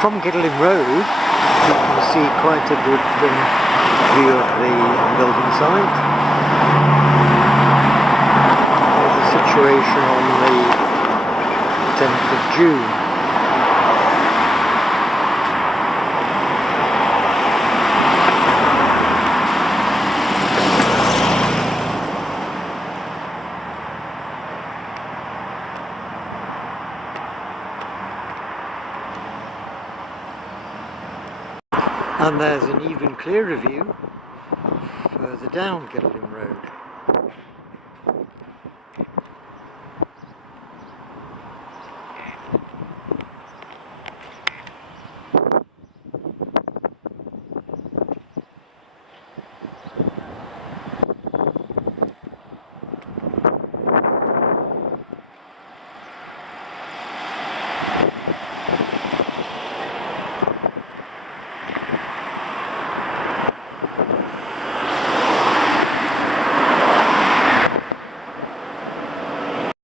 From Gedling Road you can see quite a good view of the building site. There's the situation on the 10th of June. And there's an even clearer view further down Gedling Road.